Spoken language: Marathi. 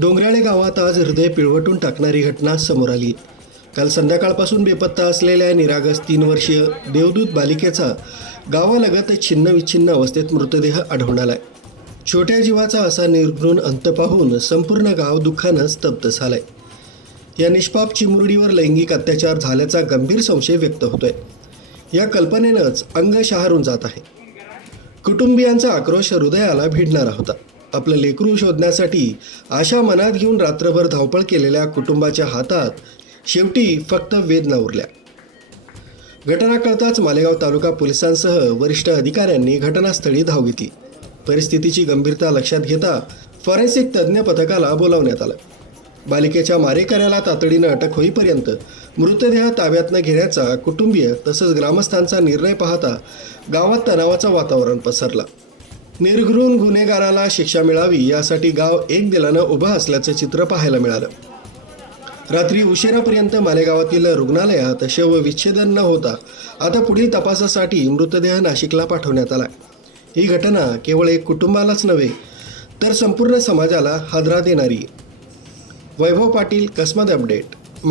डोंगराळे गावात आज हृदय पिळवटून टाकणारी घटना समोर आली काल संध्याकाळपासून बेपत्ता असलेल्या निरागस तीन वर्षीय देवदूत बालिकेचा गावालगत विच्छिन्न अवस्थेत मृतदेह आढळून आलाय छोट्या जीवाचा असा निर्घृण अंत पाहून संपूर्ण गाव दुःखानं स्तब्ध झालंय या निष्पाप चिमुरडीवर लैंगिक अत्याचार झाल्याचा गंभीर संशय व्यक्त होतोय या कल्पनेनंच अंग शहारून जात आहे कुटुंबियांचा आक्रोश हृदयाला भिडणारा होता आपलं लेकरू शोधण्यासाठी आशा मनात घेऊन रात्रभर धावपळ केलेल्या कुटुंबाच्या हातात शेवटी फक्त वेदना उरल्या घटना कळताच मालेगाव तालुका पोलिसांसह वरिष्ठ अधिकाऱ्यांनी घटनास्थळी धाव घेतली परिस्थितीची गंभीरता लक्षात घेता फॉरेन्सिक तज्ज्ञ पथकाला बोलावण्यात आलं बालिकेच्या मारेकऱ्याला तातडीनं अटक होईपर्यंत मृतदेह ताब्यातनं घेण्याचा कुटुंबीय तसंच ग्रामस्थांचा निर्णय पाहता गावात तणावाचं वातावरण पसरला निर्घृण गुन्हेगाराला शिक्षा मिळावी यासाठी गाव एक दिलानं उभं असल्याचं चित्र पाहायला मिळालं रात्री उशिरापर्यंत मालेगावातील रुग्णालयात विच्छेदन न होता आता पुढील तपासासाठी मृतदेह नाशिकला पाठवण्यात आला ही घटना केवळ एक कुटुंबालाच नव्हे तर संपूर्ण समाजाला हादरा देणारी वैभव पाटील कस्मत अपडेट मालेगाव